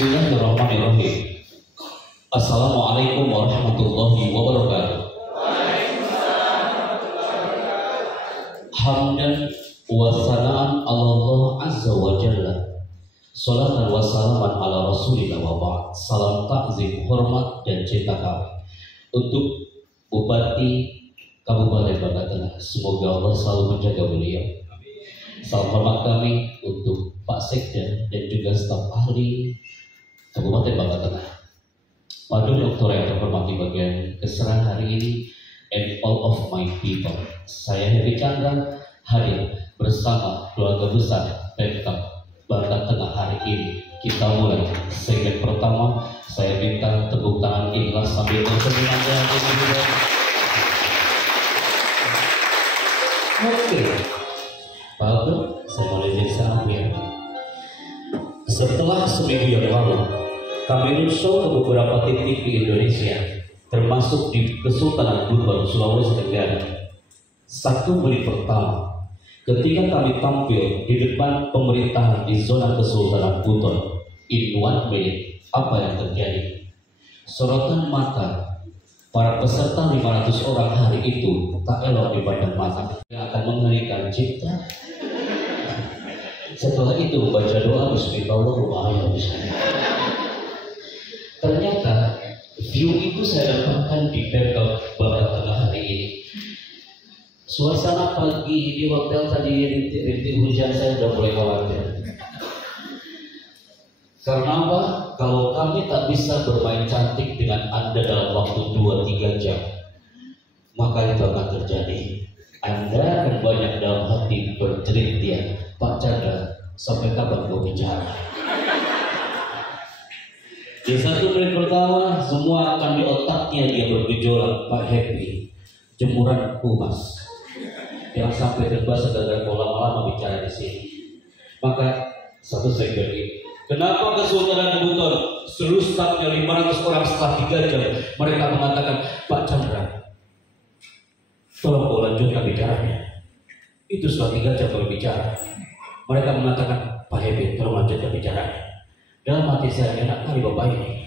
Bismillahirrahmanirrahim. Assalamualaikum warahmatullahi wabarakatuh. Hamdan wa sana'an Allah azza wa jalla. Salatan wa salaman ala rasulillah wa ba'd. Salam takzim, hormat dan cinta kami untuk Bupati Kabupaten Bangka Tengah. Semoga Allah selalu menjaga beliau. Salam hormat kami untuk Pak Sekda dan juga staf ahli Kabupaten Bangka Tengah. Pada dokter yang terhormati bagian keserahan hari ini, and all of my people, saya Happy Chandra hadir bersama keluarga besar Pemkab Bangka Tengah hari ini. Kita mulai segmen pertama. Saya minta tepuk tangan ikhlas sambil bersemangat. Oke, Pak Aldo, saya mulai jadi sahabat. Setelah seminggu yang lalu, kami show ke beberapa titik di Indonesia, termasuk di Kesultanan Buton, Sulawesi Tenggara. Satu menit pertama, ketika kami tampil di depan pemerintahan di zona Kesultanan Buton, in 1 minute, apa yang terjadi? Sorotan mata para peserta 500 orang hari itu tak elok dipandang mata, yang akan mengerikan cipta. Setelah itu baca doa Bismillahirrahmanirrahim. Ternyata view itu saya dapatkan di Pemkab Bangka Tengah hari ini. Suasana pagi di hotel tadi rintik-rintik hujan, saya sudah mulai khawatir. Karena apa? Kalau kami tak bisa bermain cantik dengan Anda dalam waktu 2-3 jam, maka itu akan terjadi. Anda akan banyak dalam hati bercerit dia, Pak Chandra, sampai kapan kau bicara? Di 1 menit pertama, semua akan di otaknya dia bergejolak, Pak Happy, jemuran humas yang sampai terbahasa dan kau lama-lama bicara di sini. Maka satu segmen ini, kenapa Kesultanan Buton seluruh stafnya 500 orang setelah 3 jam mereka mengatakan, Pak Chandra, tolong kau lanjutkan bicaranya. Itu setelah 3 jam kau bicara. Mereka mengatakan, Pak Happy, tolong lanjutkan bicaranya. Dalam hati saya, enak kali Bapak ini.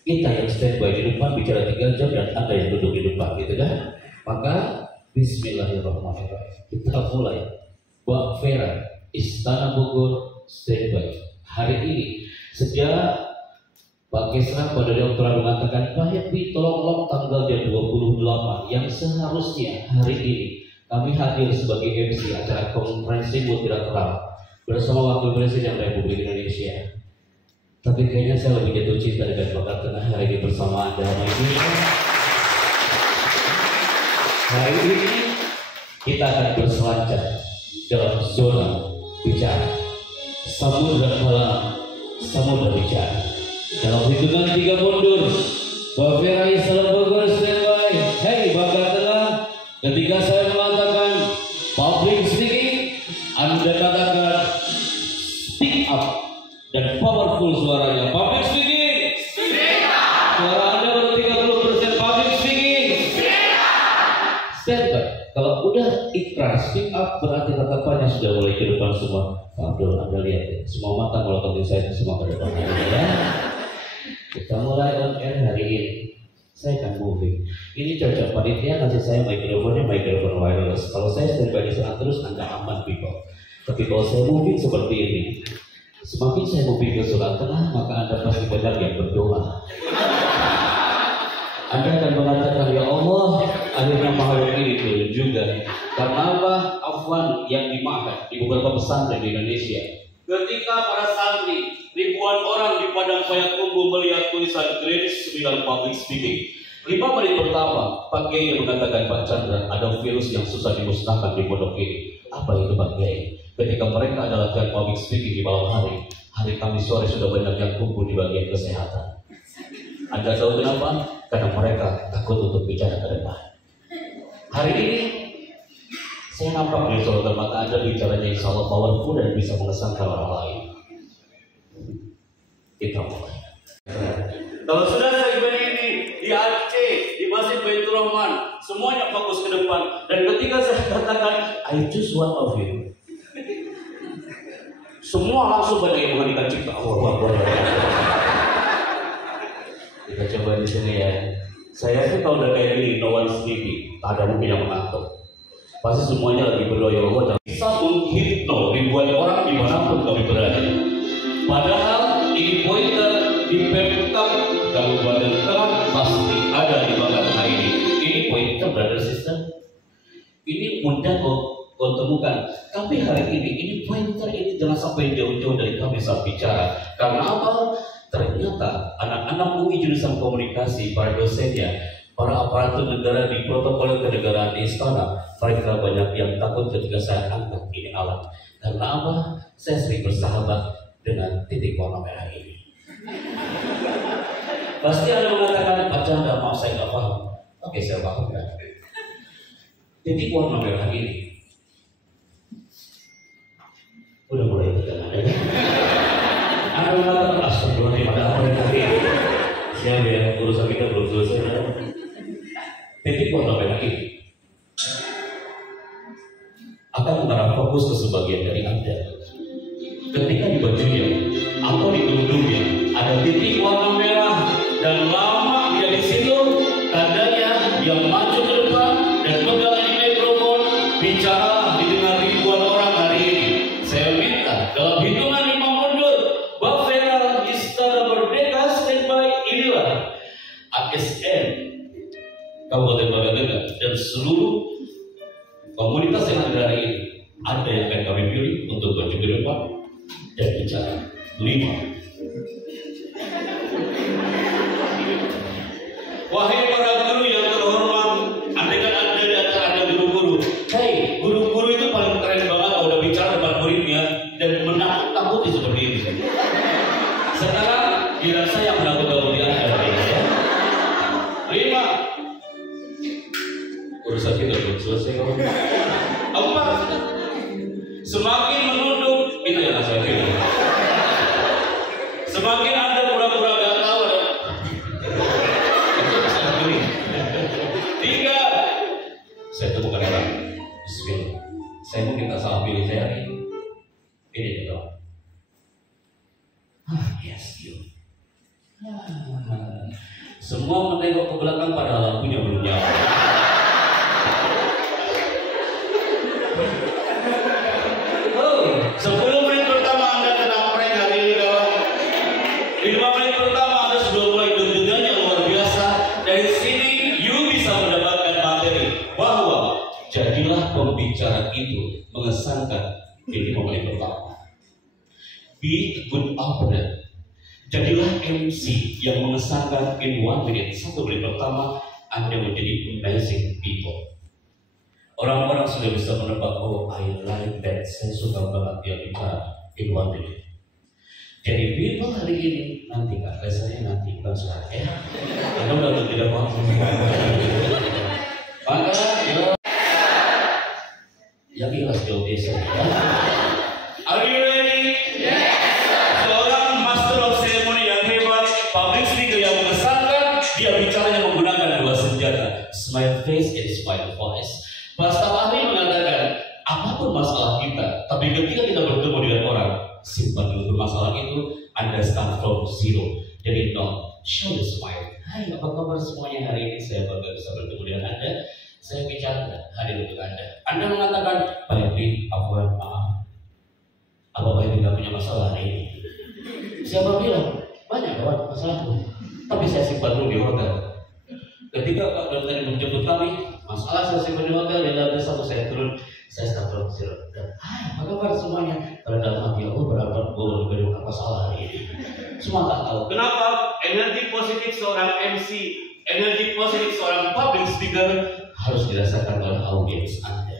Kita yang standby di depan bicara 3 jam dan Anda yang duduk di depan, gitu kan? Maka Bismillahirrahmanirrahim. Kita mulai. Mbak Vera, Istana Bogor, standby. Hari ini sejak Pak Kesra pada dokter mengatakan, Pak Happy, tolong log tanggal jam 28 yang seharusnya hari ini kami hadir sebagai MC acara konferensi multilateral bersama Wakil Presiden Republik Indonesia. Tapi kayaknya saya lebih jatuh cinta dengan Bangka Tengah hari ini bersama Anda. Hari ini kita akan berselancar dalam zona bicara. Samudra malam, samudra bicara. Dalam hitungan 3 mundur, Mbak Vera Istana Bogor standby. Hey Bangka Tengah, ketika saya mengatakan public speaking, Anda katakan speak up dan powerful suaranya. Public speaking, speak up. Suara Anda baru 30% public speaking, speak up. Standby. Kalau udah ikrar speak up, berarti tatapannya sudah mulai ke depan semua. Pak Abdul, Anda lihat ya, semua mata melototin saya semua ke depan ya. Kita mulai on air hari ini. Saya akan moving. Ini cocok panitia kasih saya mikrofon wireless. Kalau saya standby di sana terus, Anda aman people. Tapi kalau saya moving seperti ini, semakin saya moving ke Sulawesi Tengah, maka Anda pasti benar yang berdoa. Anda akan mengatakan, ya Allah, akhirnya makhluk ini turun juga. Karena apa? Afwan yang dimakan di beberapa pesantren di Indonesia. Ketika para santri, ribuan orang di Padang Payakumbuh melihat tulisan Grades 9 Public Speaking. 5 menit pertama, Pak Kiai mengatakan, Pak Chandra, ada virus yang susah dimusnahkan di pondok ini. Apa itu Pak Kiai? Ketika mereka ada latihan public speaking di malam hari, hari Kamis sore sudah banyak yang kumpul di bagian kesehatan. Anda tahu kenapa? Karena mereka takut untuk bicara ke depan. Hari ini saya nampak di sorotan mata Anda bicaranya insya Allah powerful dan bisa mengesankan orang lain. Kita mulai. Kalau sudah segmen ini di Aceh, di Masjid Baitur Rahman, semuanya fokus ke depan. Dan ketika saya katakan, I choose one of you, Semua langsung banyak yang menghentikan cipta. Kita coba di sini ya. Saya sih kalau udah kayak gini, no one sleepy, tak ada mungkin yang mengantuk. Pasti semuanya lagi berdoa ya Allah. Bisa menghipno ribuan orang dimanapun kami berada. Padahal ini pointer di Pemkab Kabupaten Tengah pasti ada di Bangka ini. Ini pointer, brother sister. Ini mudah kau temukan. Tapi hari ini pointer ini jangan sampai jauh-jauh dari kami saat bicara. Karena apa? Ternyata anak-anak UI jurusan komunikasi, para dosennya, para aparatur negara di protokol kenegaraan di istana, mereka banyak yang takut ketika saya angkat ini alat. Karena apa? Saya sering bersahabat dengan titik warna merah ini. Pasti ada mengatakan, Pak Chandra, maaf saya nggak paham. Oke, saya paham kan? Titik warna merah ini udah mulai berjalan. Ada mengatakan, astagfirullahaladzim, ada apa yang tadi? Siap ya, urusan kita belum selesai. Titik warna merah ini akan mengarah fokus ke sebagian dari Anda. Ketika di bajunya atau di kerudungnya ada titik warna merah dan lama dia di situ, tandanya dia maju ke depan dan pegang ini mikrofon, bicara didengar ribuan orang hari ini. Saya minta dalam hitungan 5 mundur, Bafera Istana Merdeka standby. Inilah ASN Kabupaten Bangka Tengah dan seluruh komunitas yang ada hari ini. Ada yang akan kami pilih untuk maju ke depan dan bicara. 5. Wahai para guru yang terhormat, andaikan Anda di antara Anda guru-guru, hei, guru-guru itu paling keren banget kalau udah bicara depan muridnya dan menakut-nakuti seperti ini. Sekarang kira saya menakut-nakuti Anda. 5. Urusan kita belum selesai. 4. Semakin menunduk, itu yang saya pilih. Semakin Anda pura-pura gak tahu, itu saya pilih. 3. Saya temukan orang. Bismillah. Saya mungkin tak salah pilih saya ini. Ini dia dong. Yes, you. Semua menengok ke belakang pada lampunya belum nyala. Oh, 10 menit pertama Anda kena prank hari ini kawan. 5 menit pertama Anda sudah mulai deg-degan yang luar biasa. Dari sini you bisa mendapatkan materi bahwa jadilah pembicara itu mengesankan di 5 menit pertama. Be a good operator. Jadilah MC yang mengesankan in 1 minute. 1 menit pertama Anda menjadi amazing people. Orang-orang sudah bisa menebak, oh I like that, saya suka banget dia bicara in 1 minute. Jadi people hari ini nanti kan, saya nanti bukan sekarang ya. Anda udah tidak paham. Maka yang ikhlas jauh desa. Are you ready? Yes. Seorang master of ceremony yang hebat, public speaker yang mengesankan, dia bicaranya menggunakan 2 senjata, smile face and smile voice. Pastor Ahli mengatakan, apapun masalah kita, tapi ketika kita bertemu dengan orang, simpan dulu masalah itu, Anda start from 0, dari 0. Show the smile. Hai, apa kabar semuanya hari ini? Saya bangga bisa bertemu dengan Anda. Saya bicara hadir untuk Anda. Anda mengatakan, Pak Edwin, maaf. Apa Pak Edwin tidak punya masalah hari ini? Siapa bilang? Banyak kawan masalahku. Tapi saya simpan dulu di hotel. Ketika Pak Dokter menjemput kami, masalah saya simpan di hotel, di lantai 1 saya turun, saya start from 0. Dan, apa kabar semuanya? Kalau dalam hati aku berapa gue masalah hari ini. Semua tak tahu. Kenapa? Energi positif seorang MC, energi positif seorang public speaker harus dirasakan oleh audiens Anda.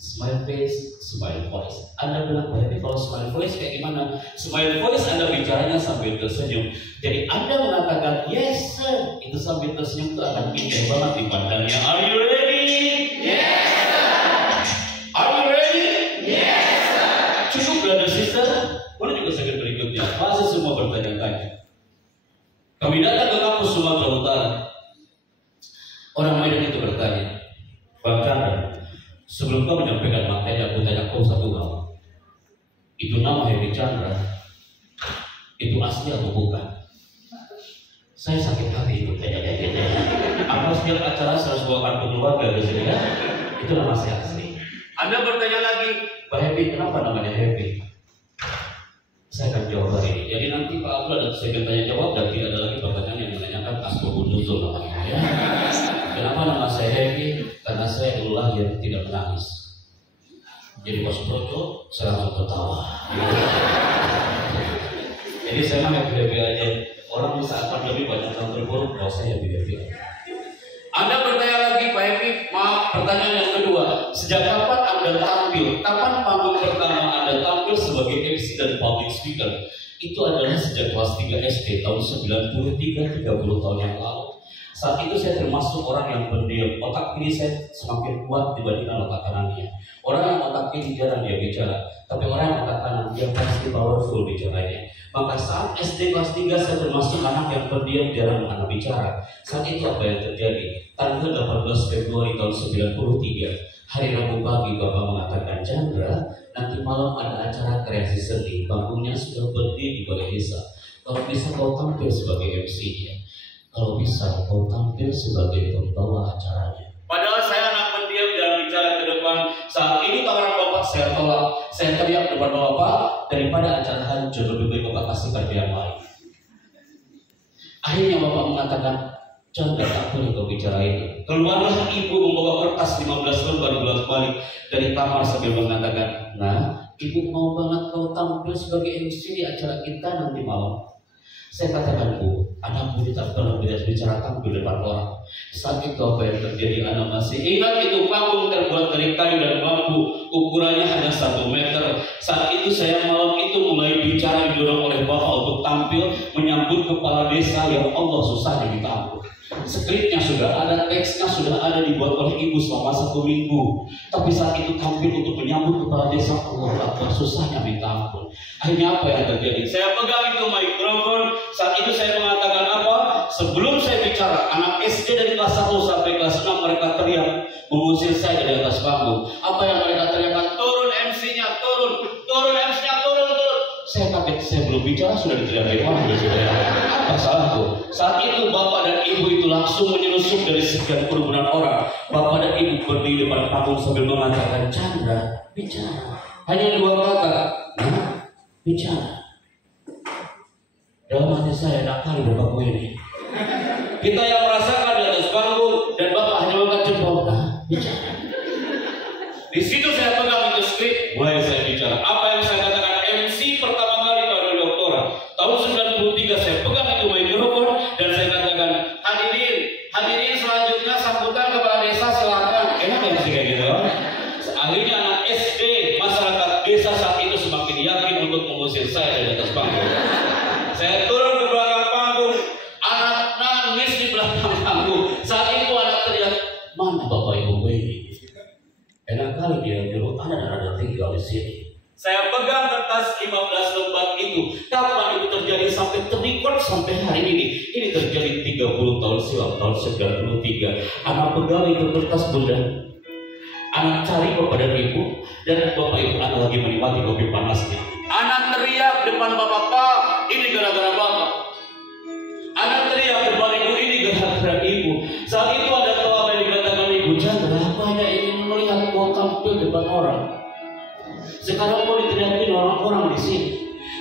Smile face, smile voice. Anda bilang, berarti kalau smile voice kayak gimana? Smile voice Anda bicaranya sambil tersenyum. Jadi Anda mengatakan, yes sir, itu sambil tersenyum itu akan indah banget dipandangnya. Are you ready? Yes sir. Are you ready? Yes sir. Cukup brother sister? Boleh juga segmen berikutnya. Masih semua bertanya-tanya. Kami datang ke kampus Sumatera Utara. Orang Medan itu bertanya, Bang Chandra, sebelum kau menyampaikan materi, aku tanya kau satu hal. Itu nama Happy Chandra. Itu asli atau bukan? Saya sakit hati itu. Apa setiap acara harus bawa kartu keluarga di sini ya? Itu nama saya asli. Anda bertanya lagi, Pak Happy, kenapa namanya Happy? Saya akan jawab hari ini. Jadi nanti Pak Abdul ada segmen tanya jawab dan tidak ada lagi pertanyaan yang menanyakan asbabun nuzul namanya ya. Kenapa nama saya Happy? Karena saya dulu lahir tidak menangis. Jadi pas projo saya langsung tertawa. Jadi saya mah happy aja. Orang di saat pandemi banyak yang terpuruk, kalau saya happy. Anda bertanya lagi, Pak Happy, maaf, pertanyaan yang kedua. Sejak kapan Anda tampil? Kapan panggung pertama Anda tampil sebagai MC dan public speaker? Itu adalah sejak kelas 3 SD tahun 93, 30 tahun yang lalu. Saat itu saya termasuk orang yang pendiam. Otak kiri saya semakin kuat dibandingkan otak kanannya. Orang yang otak kiri jarang dia bicara, tapi orang yang otak kanan dia pasti powerful bicaranya. Maka saat SD kelas 3 saya termasuk anak yang pendiam, jarang anak bicara. Saat itu apa yang terjadi? Tanggal 18 Februari tahun 93, hari Rabu pagi Bapak mengatakan, Chandra, nanti malam ada acara kreasi seni, panggungnya sudah berdiri di Balai Desa. Kalau bisa kau tampil sebagai MC-nya. Kalau bisa kau tampil sebagai pembawa acaranya. Padahal saya anak pendiam dan bicara ke depan. Saat ini tawaran Bapak saya tolak. Saya teriak depan Bapak, daripada acara hancur lebih baik Bapak kasihkan dia yang lain. Akhirnya Bapak mengatakan, Chandra, tak boleh kau bicara itu. Keluarlah ibu membawa kertas 15 lembar bolak-balik dari kamar sambil mengatakan, nah, ibu mau banget kau tampil sebagai MC di acara kita nanti malam. Saya katakan, Bu, anakku tidak pernah bicara tampil depan orang. Saat itu apa yang terjadi? Anak masih ingat itu panggung terbuat dari kayu dan bambu, ukurannya hanya 1 meter. Saat itu saya malam itu mulai bicara didorong oleh Bapak untuk tampil menyambut kepala desa yang Allah susahnya minta ampun. Skripnya sudah ada, teksnya sudah ada dibuat oleh ibu selama 1 minggu. Tapi saat itu tampil untuk menyambut kepala desa, Allah Akbar, susahnya minta ampun. Akhirnya apa yang terjadi? Saya pegang itu mikrofon. Saat itu saya mengatakan apa? Sebelum saya bicara, anak SD dari kelas 1 sampai kelas 6 mereka teriak mengusir saya dari atas panggung. Apa yang mereka teriakkan? Turun MC-nya, turun MC-nya, turun. Saya kaget, saya belum bicara sudah diteriakin orang. Apa salahku? Saat itu Bapak dan Ibu itu langsung menyelusup dari sekian kerumunan orang. Bapak dan Ibu berdiri depan panggung sambil mengatakan, Chandra, bicara. Hanya 2 kata, nah, bicara. Dalam hati saya, enak kali Bapakku ini. Kita yang merasakan di atas panggung dan Bapak hanya mengangkat jempol, nah, bicara. Di situ saya pegang itu skrip, mulai saya bicara. Apa yang saya katakan MC pertama kali pada doktorat tahun 93, saya pegang itu mikrofon dan saya katakan, hadirin selanjutnya sambutan kepala desa silakan. Enak ya sih kayak gitu. Akhirnya anak SD masyarakat desa saat itu semakin yakin untuk mengusir saya dari atas panggung. Saya turun ke belakang panggung, anak nangis di belakang panggung. Saat itu anak teriak, mana Bapak Ibu ini? Enak kali dia nyuruh anak dan ada tinggal di sini. Saya pegang kertas 15 lembar itu. Kapan itu terjadi sampai terikut sampai hari ini? Ini terjadi 30 tahun silam, tahun 93. Anak pegang itu kertas bunda. Anak cari kepada ibu dan Bapak Ibu anak lagi menikmati kopi panasnya. Anak teriak depan Bapak, Pak, ini gara-gara Bapak. Anak teriak depan Ibu, ini gara-gara Ibu. Saat itu ada tahu apa yang dikatakan Ibu, Chandra, aku hanya ingin melihat kau tampil depan orang. Sekarang kau diteriakin orang-orang di sini.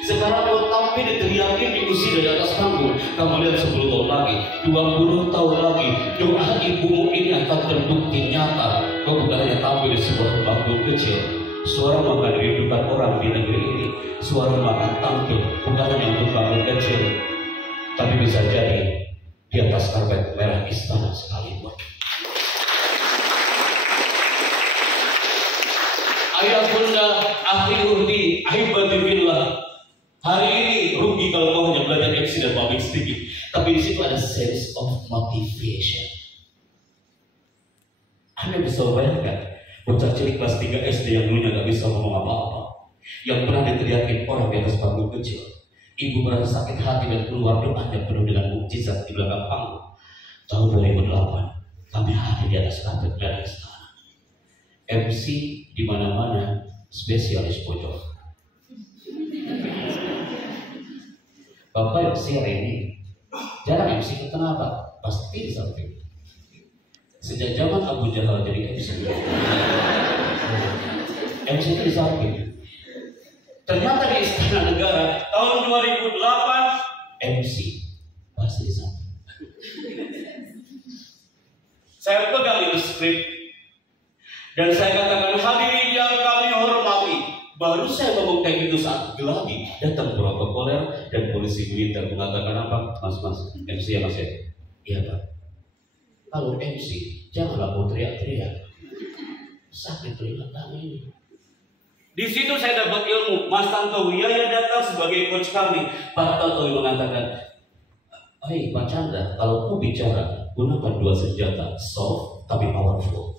Sekarang kau tampil diteriakin diusir dari atas panggung. Kamu lihat 10 tahun lagi, 20 tahun lagi, doa ibumu ini akan terbukti nyata. Kau bukan hanya tampil di sebuah panggung kecil. Suara akan dirindukan orang di negeri ini. Suara akan tampil bukan hanya untuk panggung kecil, tapi bisa jadi di atas karpet merah istana sekalipun. Ayah bunda, ahli urdi, ahibati billah. Hari ini rugi kalau kau hanya belajar MC dan public speaking, tapi di situ ada sense of motivation. Anda bisa bayangkan bocah cilik kelas 3 SD yang dulunya gak bisa ngomong apa-apa, yang pernah diteriakin orang di atas panggung kecil. Ibu merasa sakit hati dan keluar doa yang penuh dengan mukjizat di belakang panggung. Tahun 2008 kami hadir di atas karpet merah istana. MC di mana-mana, spesialis pojok. Bapak MC hari ini jarang MC, kenapa? Pasti di samping. Sejak zaman Abu Jahal jadi MC, MC itu di samping. Ternyata di Istana Negara tahun 2008 MC pasti di samping. Saya pegang itu skrip dan saya katakan, hadirin yang kami hormati. Baru saya ngomong kayak gitu saat lagi datang protokoler dan polisi militer mengatakan apa? Mas MC ya mas ya? Iya Pak. Kalau MC janganlah mau teriak-teriak, sakit telinga kami. Di situ saya dapat ilmu. Mas Tantowi yang datang sebagai coach kami. Pak Tantowi mengatakan, "Hai Pak Chandra, kalau mau bicara gunakan dua senjata, soft tapi powerful."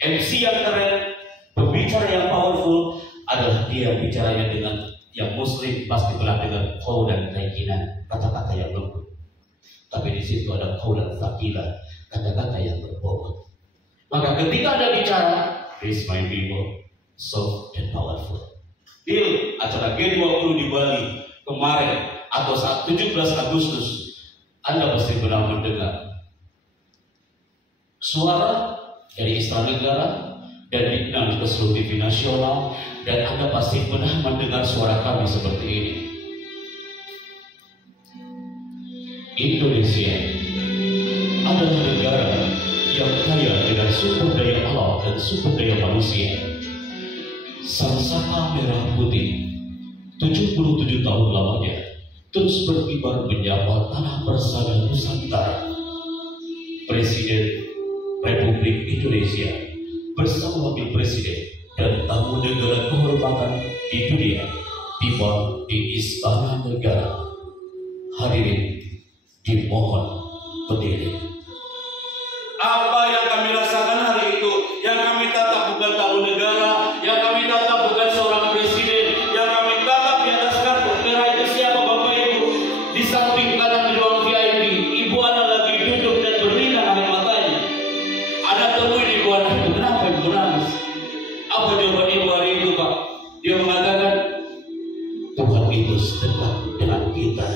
MC yang keren, pembicara yang powerful adalah dia bicaranya dengan yang Muslim pasti pernah dengar qaulan thaqila, kata-kata yang lembut. Tapi di situ ada qaulan thaqila, kata-kata yang berbobot. Maka ketika Anda bicara, please my people, soft and powerful. Deal acara G20 di Bali kemarin atau saat 17 Agustus, Anda pasti pernah mendengar suara dari Istana Negara dan dikenal ke seluruh TV nasional, dan Anda pasti pernah mendengar suara kami seperti ini. Indonesia adalah negara yang kaya dengan sumber daya alam dan sumber daya manusia. Sangsaka merah putih 77 tahun lamanya terus berkibar menyapa tanah bersada Nusantara. Presiden Republik Indonesia bersama Wakil Presiden dan tamu negara kehormatan di dunia tiba di Istana Negara. Hadirin dimohon berdiri. Apa yang kami rasakan hari itu, yang kami tatap bukan tamu negara, yang kami tatap bukan seorang presiden, yang kami tatap di atas kartu merah itu siapa Bapak Ibu? Di samping kanan di ruang VIP, Ibu Ana lagi duduk dan berlinang air matanya. Ada temui di Ibu Ana, kenapa Ibu nangis? Apa jawaban Ibu hari itu Pak? Dia mengatakan, Tuhan itu dekat dengan kita.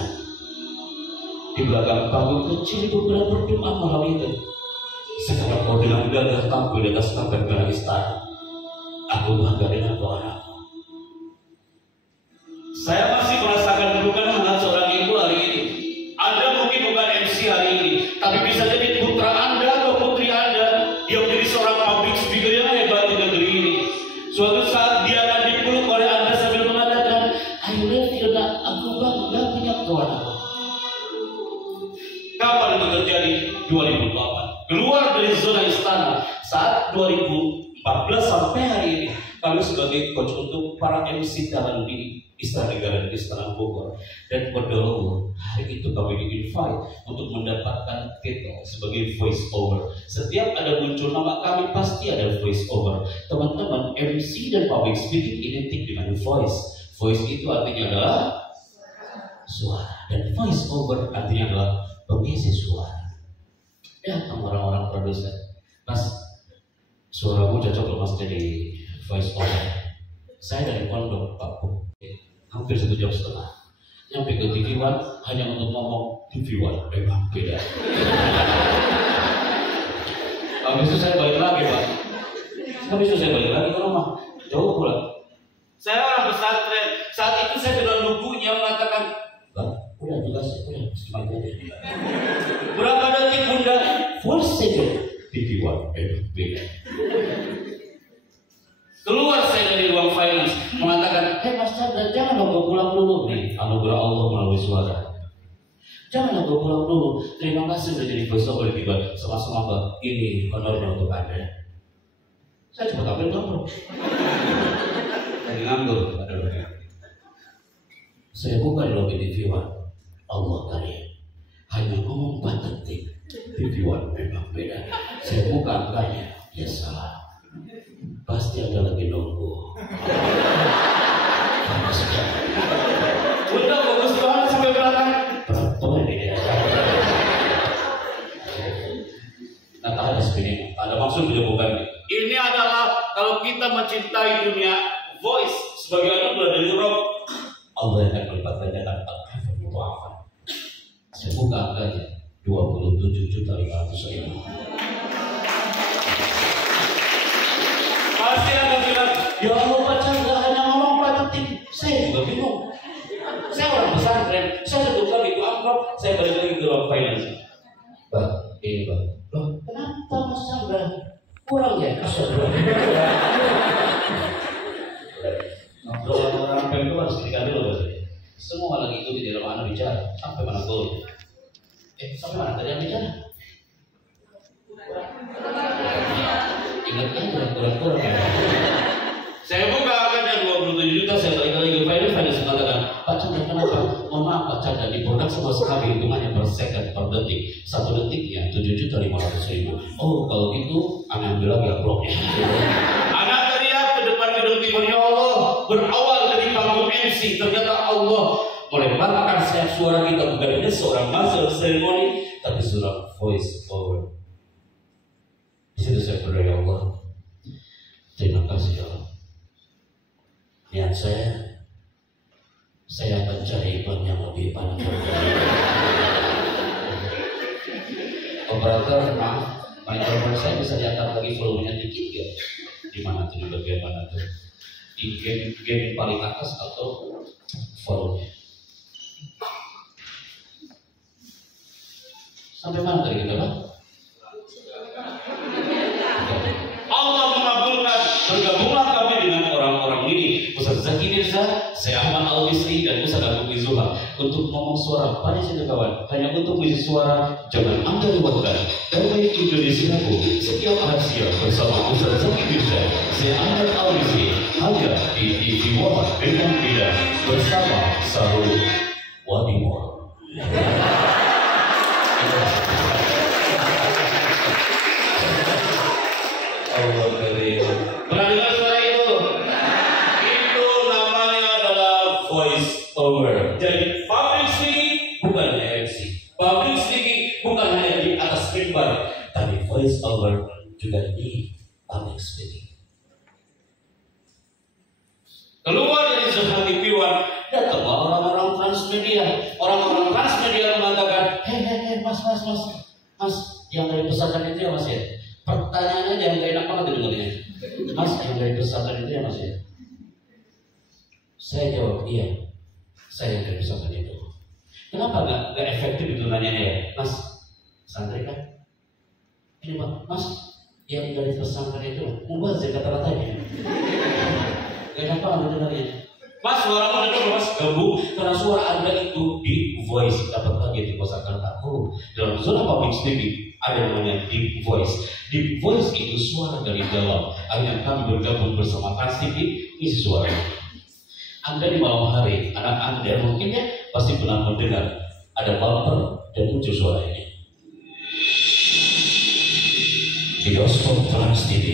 Di belakang panggung kecil itu pernah berdoa malam itu. Sekarang kau dengan gagah tampil di atas karpet merah istana. Aku bangga dengan kau anakku. Saya masih merasakan bukan hangat seorang ibu hari ini. Anda mungkin bukan MC hari ini, tapi bisa jadi putra Anda atau putri Anda yang menjadi seorang public speaker yang hebat di negeri ini. Suatu saat dia akan dipeluk oleh Anda sambil mengatakan, I love you, nak. Aku bangga punya kau anakku. Kapan itu terjadi? 2008. Keluar dari zona istana saat 2014 sampai hari ini kami sebagai coach untuk para MC talent di Istana Negara dan Istana Bogor, dan berdahulu hari itu kami di-invite untuk mendapatkan titel sebagai voice over. Setiap ada muncul nama kami pasti ada voice over. Teman-teman, MC dan public speaking identik dengan voice. Voice itu artinya adalah suara, dan voice over artinya adalah pengisi suara. Ya, orang-orang produser, Mas, suaramu cocok loh Mas jadi voice over. Saya dari pondok Pak Bu, hampir 1,5 jam. Nyampe ke TV One hanya untuk ngomong TV One, memang beda. Habis itu saya balik lagi Pak. Habis itu saya balik lagi ke rumah, jauh pula. Saya orang pesantren, saat itu saya dengan lugunya mengatakan, udah jelas, udah semuanya. Berapa detik Bunda? 4 second. TV One, beda. Keluar saya dari ruang finance mengatakan, Mas Chandra, jangan kau pulang dulu nih, anugerah Allah melalui suara. Jangan kau pulang dulu. Terima kasih sudah jadi voiceover tiba sama-sama ini honornya untuk Anda. Saya cepat ambil nomor. Saya nganggur pada mereka. Saya buka di lobby TV One. Allah kalian hanya ngomong 4 detik. TV One memang beda. Saya buka angkanya, ya salah. Pasti ada lagi nunggu. Udah bagus banget sampai belakang. Betul ini ya. Nah, ada sebenarnya. Ada maksud bukan. Ini adalah kalau kita mencintai dunia voice sebagai anugerah dari Rob, Allah yang akan melipat gandakan al-kafir mu'afan. Buka angkanya 27.500.000. Pasti ada bilang, ya Allah Pak Chandra hanya ngomong 4 detik. Saya juga bingung. Saya orang pesantren, saya juga itu amplop, saya balik lagi ke ruang finance. Bang, ini bang, loh kenapa Mas Chandra kurang ya? Orang pemko harus dikali loh. Semua lagi itu di dalam anak bicara. Sampai mana gol? Sampai mana tadi yang bicara? Ingatnya kurang-kurang ya. Saya buka angkanya 27 juta, saya balik lagi ke finance mengatakan, Pak Chandra kenapa? Mohon maaf Pak Chandra, di produk sama sekali hitungannya per second, per detik. 1 detiknya 7.500.000. Oh kalau gitu, anak ambil lagi amplopnya. Anak teriak ke depan gedung timur, ya Allah, berawal dari panggung MC, ternyata Allah melemparkan sayap suara kita bukan hanya seorang master ceremony, tapi seorang voice over. Di situ saya berdoa, ya Allah, terima kasih ya Allah. Niat saya akan cari iklan yang lebih panas. Operator, maaf, microphone saya bisa diangkat lagi volumenya dikit ya? Di mana tuh, di bagian mana tuh? Di game paling atas atau volume? Sampai mana tadi kita, Pak? Allah mengabulkan, bergabunglah kami dengan orang-orang ini, Ustaz Zaki Mirza, saya Ahmad Al-Bisri dan Ustaz Abu Zuha untuk ngomong suara pada sini kawan, hanya untuk mengisi suara, jangan Anda lewatkan. Damai Indonesiaku setiap rahasia bersama Ustaz Zaki Mirza, saya Ahmad Al-Bisri, hanya di TV One dengan beda bersama Sarul Wadimor. Allah karim. Pernah dengar suara itu? Itu namanya adalah voice over. Jadi public speaking bukan hanya MC. Public speaking bukan hanya di atas mimbar, tapi voice over juga di public speaking. Keluar dari Zohar TV One, datanglah orang-orang transmedia. Orang-orang transmedia mengatakan, hei mas, yang dari pesantren itu ya mas ya? Pertanyaannya yang gak enak banget didengarnya. Mas, yang dari pesantren itu ya mas ya? Saya jawab, iya, saya yang dari pesantren itu. Kenapa gak efektif itu nanyanya ya? Mas, pesantren kan? Ini Pak, mas, yang dari pesantren itu mubazir kata-katanya. Gak enak banget didengarnya. Mas, suara Anda mas gabung karena suara Anda itu di voice dapat lagi di kosakata. Oh, dalam zona public speaking ada namanya deep voice. Deep voice itu suara dari dalam. Akhirnya kami bergabung bersama Trans TV, isi suara. Anda di malam hari, anak Anda mungkin ya pasti pernah mendengar ada bumper dan muncul suara ini. Bioskop Trans TV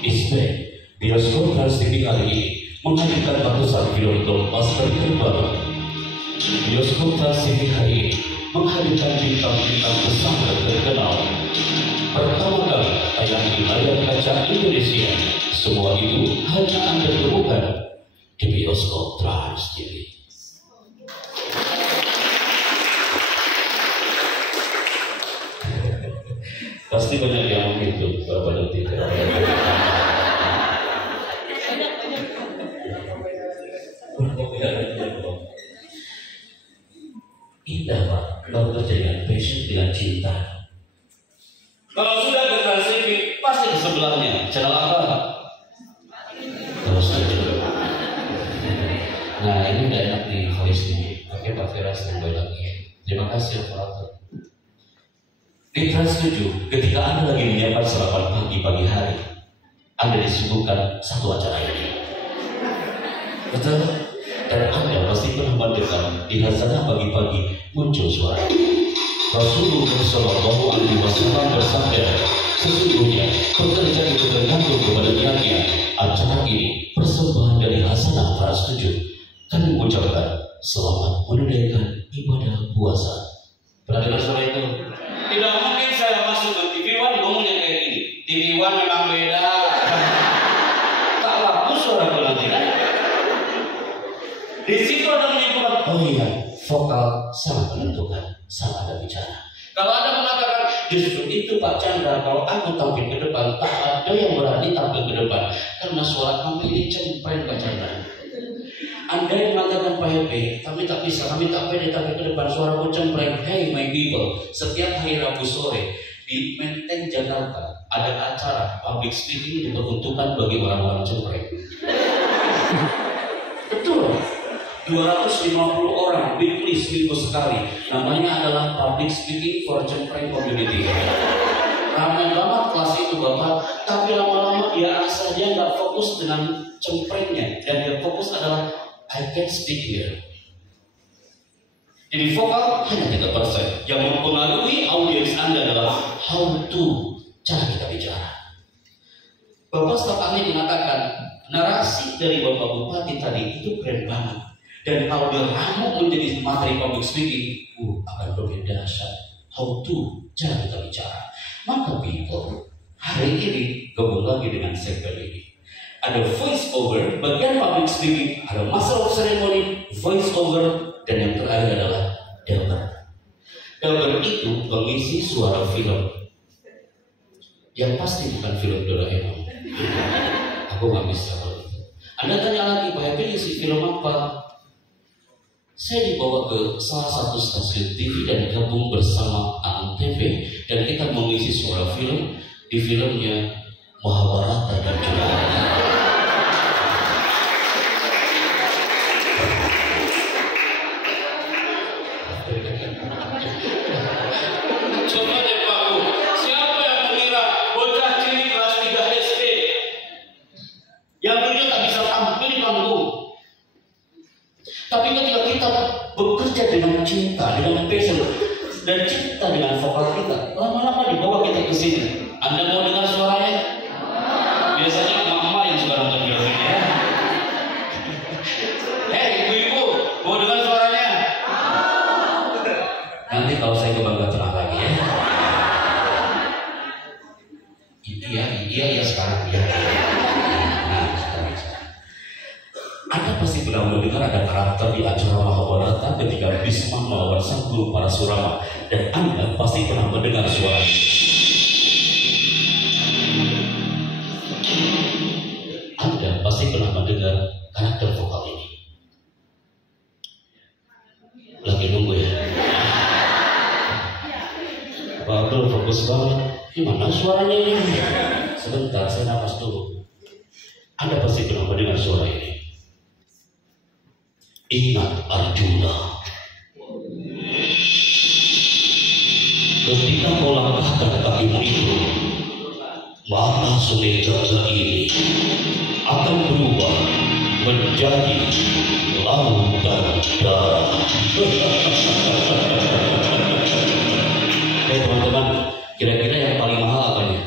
is back. Bioskop Trans TV kali ini menghadirkan ratusan film blockbuster terbaru. Bioskop Trans TV hari ini menghadirkan bintang-bintang besar dan terkenal. Pertama kali tayang di layar kaca Indonesia. Semua itu hanya Anda temukan di Bioskop Trans TV. Pasti banyak yang menghitung berapa detik. Indah Pak, baru terjadi passion dengan cinta. Kalau sudah ke Trans TV, pasti di sebelahnya channel apa? Terus aja. Nah ini udah enak di voice ini. Oke Pak Firas yang baik lagi. Terima kasih operator. Di Trans 7, ketika Anda lagi menyiapkan sarapan pagi hari, Anda disibukkan satu acara ini. Betul? Dan Anda pasti pernah mendengar di sana pagi-pagi muncul suara. Rasulullah Shallallahu Alaihi Wasallam bersabda, sesungguhnya pekerja itu tergantung kepada niatnya. Acara ini persembahan dari Hasanah Trans 7. Kami mengucapkan selamat menunaikan ibadah puasa. Pernah dengar suara itu? Tidak mungkin saya masuk ke TV One ngomongnya kayak gini. TV One memang beda. Tak laku suara nanti kan? Di situ ada menyimpulkan, oh iya, vokal sangat menentukan, sangat Begitu Pak Chandra, kalau aku tampil ke depan, tak ada yang berani tampil ke depan, karena suara kami ini cempreng Pak Chandra. Anda yang mengatakan Pak Happy, kami tak bisa, kami tak pede tampil ke depan, suaraku cempreng. Hey my people, setiap hari Rabu sore di Menteng Jakarta ada acara public speaking diperuntukkan bagi orang-orang cempreng. Betul. 250 orang weekly seminggu sekali. Namanya adalah Public Speaking for Cempreng Community. Ramai banget kelas itu Bapak. Tapi lama-lama dia asalnya nggak fokus dengan cemprengnya, dan dia fokus adalah I can speak here. Jadi vokal hanya 3%. Yang mempengaruhi audiens Anda adalah how to, cara kita bicara. Bapak staf ahli mengatakan narasi dari Bapak Bupati tadi itu keren banget. Dan kalau dia ramu menjadi materi public speaking, akan lebih dahsyat. How to, cara kita bicara. Maka people, hari ini gabung lagi dengan segmen ini. Ada voice over, bagian public speaking, ada master of ceremony, voice over, dan yang terakhir adalah dubber. Dubber itu pengisi suara film. Yang pasti bukan film Doraemon. Aku nggak bisa kalau itu. Anda tanya lagi, Pak Happy isi film apa? Saya dibawa ke salah satu stasiun TV dan gabung bersama Antv, dan kita mengisi suara film di filmnya Mahabharata dan Juragan. Coba deh Pak Bu, siapa yang mengira bocah cilik kelas 3 SD yang dulunya tak bisa tampil di panggung? Tapi ketika kita bekerja dengan cinta, dengan passion, dan cinta dengan vokal kita, lama-lama dibawa kita ke sini. Anda mau dengar suaranya? Biasanya mama yang suka nonton film ini ya. Hei ibu-ibu, mau dengar suaranya? Nanti kalau saya kebangga tenang lagi ya. Iya ya sekarang ya. Anda pasti pernah mendengar ada karakter di acara Mahabharata ketika Bhisma melawan sang guru Parasurama, dan Anda pasti pernah mendengar suara itu. Anda pasti pernah mendengar karakter vokal ini. Lagi nunggu ya. Pak Abdul fokus banget. Gimana suaranya ini? Sebentar, saya nafas dulu. Anda pasti pernah mendengar suara ini. Ingat Arjuna, ketika kau langkahkan kakimu itu, maka sungai Gaza ini akan berubah menjadi lautan darah. Hei teman-teman, kira-kira yang paling mahal apa nih?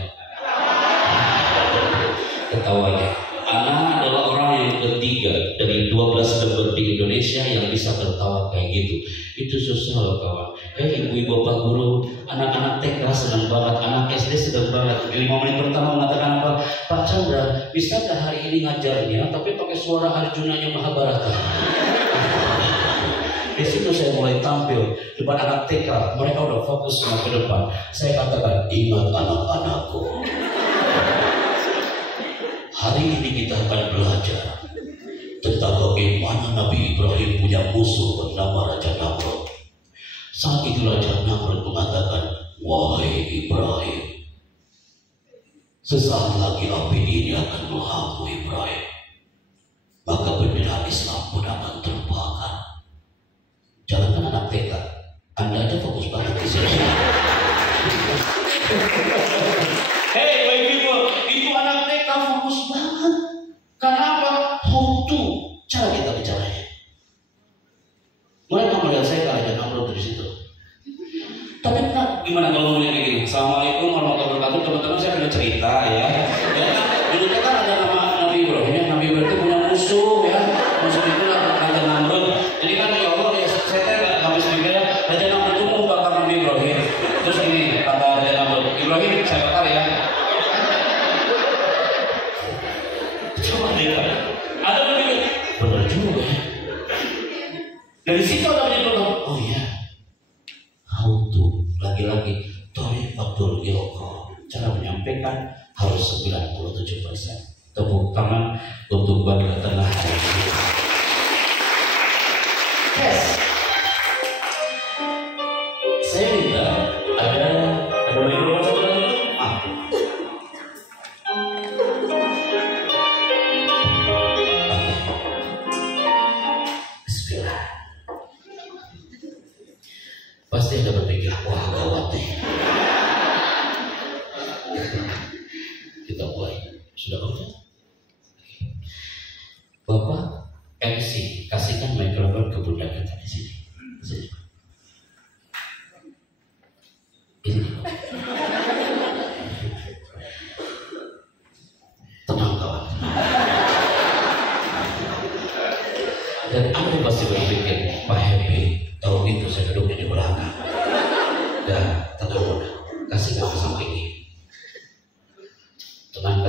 Ketawanya. Anak adalah orang yang ketiga dari 12 dubber di Indonesia yang bisa tertawa kayak gitu. Itu susah loh kawan. Hei ibu-ibu bapak guru, anak-anak TK senang banget, anak SD senang banget. Di 5 menit pertama mengatakan apa? Pak Chandra, bisa nggak hari ini ngajarnya tapi pakai suara Arjunanya Mahabharata? Di situ saya mulai tampil depan anak TK. Mereka udah fokus semua ke depan. Saya katakan, ingat anak-anakku. Hari ini kita akan belajar tentang bagaimana Nabi Ibrahim punya musuh bernama Raja Namrud. Saat itu Raja Namrud mengatakan, wahai Ibrahim, sesaat lagi api ini akan menghampiri Ibrahim, maka bendera Islam pun akan terbakar. Jangan anak TK, Anda aja fokus banget di sini. Hei my people, itu anak TK fokus banget. Karena apa? How to, cara kita bicaranya. Mereka melihat saya ke Raja Namrud dari situ. Tapi gimana kalau ngomongnya kayak gini? Assalamualaikum warahmatullahi wabarakatuh. Teman-teman, saya punya cerita ya. Dulu kan ada nama Nabi Ibrahim. Nabi Ibrahim itu punya musuh ya. Musuh itu Raja Namrud. Jadi kan ya Allah, ya saya nggak habis pikir ya. Raja Namrud itu mau bakar Nabi Ibrahim. Terus ini kata Raja Namrud, Ibrahim saya bakar ya. Coba lihat. Ada begitu. Benar juga ya. Dari situ ada begitu. Oh iya. How to, lagi-lagi Tariqatul Ilm. cara menyampaikan harus 97%. Tepuk tangan untuk Bangga Tengah hari ini. Yes. Saya minta ada mikrofon satu lagi. Bismillah. Pasti ada berpikir, wah gawat nih. Kita mulai. Sudah kerja? Bapak MC, kasihkan mikrofon ke bunda kita di sini. Sini. Ini. Tenang kawan. Dan Anda pasti berpikir, Pak Happy, tahu itu saya duduknya di belakang. Dan tenang bunda, kasihkan ke samping ini. Tenang.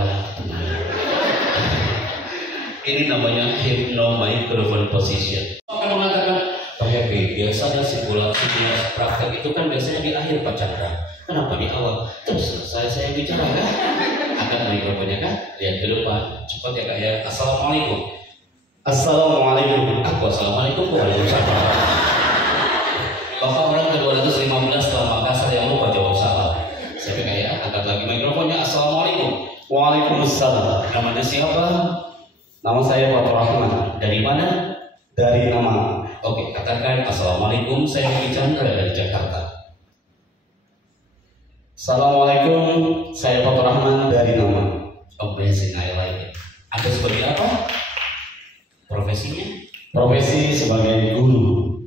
Ini namanya hypno microphone position. Akan mengatakan, Pak Happy, biasanya simulasi praktek itu kan biasanya di akhir Pak Chandra. Kenapa di awal? Terus saya bicara kan? Angkat mikrofonnya kan? Lihat ke depan. Cepat ya Kak ya. Assalamualaikum. Assalamualaikum. Assalamualaikum. Waalaikumsalam. Bapak orang ke-215 setelah Makassar yang lupa jawab salam. Saya kayak angkat lagi mikrofonnya. Assalamualaikum. Waalaikumsalam. Namanya siapa? Nama saya Pak Rahman. Dari mana? Dari Nama. Oke, katakan Assalamualaikum, saya Budi Chandra dari Jakarta. Assalamualaikum, saya Pak Rahman dari Nama. Amazing, I like it. Anda sebagai apa? Profesinya? Profesi sebagai guru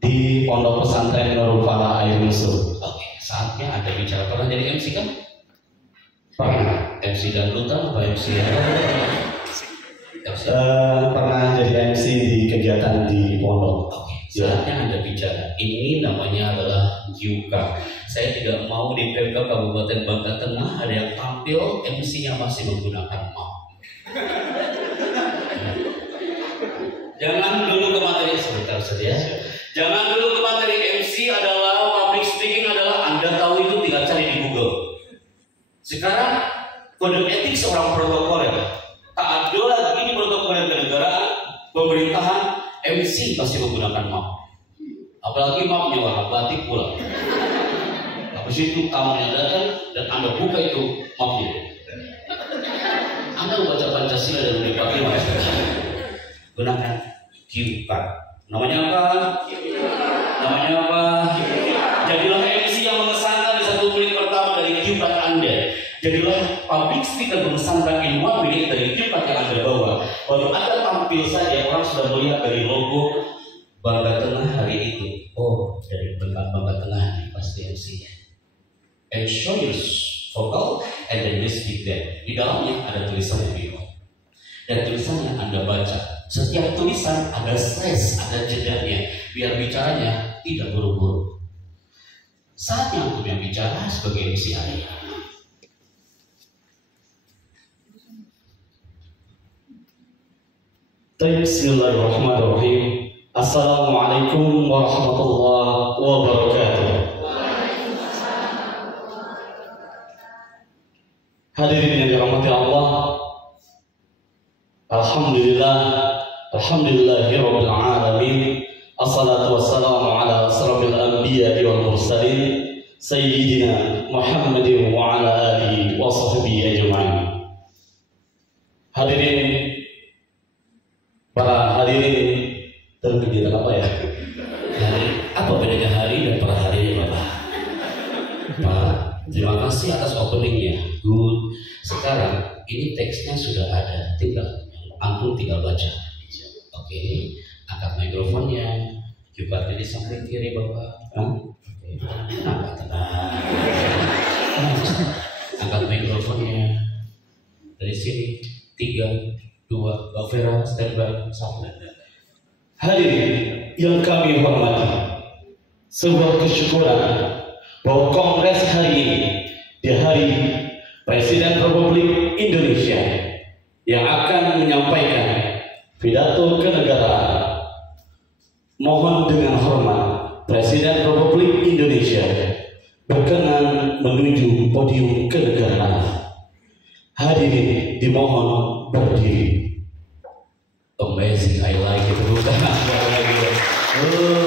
di Pondok Pesantren Nurul Falah Air Musuh. Oke, saatnya Anda bicara. Pernah jadi MC kan? Pernah. MC dan Lutan, Pak MC pernah jadi MC di kegiatan di pondok. Oke, saatnya Anda bicara. Ini namanya adalah Yuka. Saya tidak mau di PMK Kabupaten Bangka Tengah ada yang tampil MC-nya masih menggunakan mic. Jangan dulu ke materi sebentar saja. Jangan dulu ke materi. MC adalah public speaking adalah Anda tahu itu tinggal cari di Google. Sekarang kode etik seorang protokoler. Tak ada lagi di protokol kenegaraan, pemerintahan, MC pasti menggunakan map. Apalagi mapnya warna batik pula. Habis itu tamunya datang dan Anda buka itu mapnya. Anda membaca Pancasila dan menikmati master. Gunakan Q card. Namanya apa? Namanya apa? Jadilah MC yang mengesankan di 1 menit pertama dari Q card Anda. Jadilah public speaker mengesankan in 1 minute dari tempat yang Anda bawa. Baru Anda tampil saja, orang sudah melihat dari logo Bangga Tengah hari itu. Oh, dari Bangga Tengah ini pasti MC-nya. And show your vocal and then you speak there. Di dalamnya ada tulisan video. Dan tulisannya Anda baca. Setiap tulisan ada stress, ada jedanya. Biar bicaranya tidak buru-buru. Saatnya untuk yang bicara sebagai MC hari ini. Bismillahirrahmanirrahim. Assalamualaikum warahmatullahi wabarakatuh. Hadirin yang dirahmati Allah, Alhamdulillahirabbil alamin. Assalatu wassalamu ala asrofil anbiya'i wal mursalin sayyidina Muhammadin wa ala alihi wa sahbihi ajma'in. Hadirin, para hadirin terkegiatan apa ya? Apa bedanya hari dan para hadirin Bapak? Pak, terima kasih atas openingnya. Good. Sekarang ini teksnya sudah ada, antum tinggal baca. Oke, angkat mikrofonnya. Juga di samping kiri Bapak. Tenang. Angkat mikrofonnya. Dari sini 3, 2, Mbak Vera, standby, 1. Hadirin yang kami hormati, sebuah kesyukuran bahwa kongres hari ini di hari Presiden Republik Indonesia yang akan menyampaikan pidato kenegaraan. Mohon dengan hormat Presiden Republik Indonesia berkenan menuju podium kenegaraan. Hadirin dimohon berdiri. Amazing, I like it. Bukan lagi.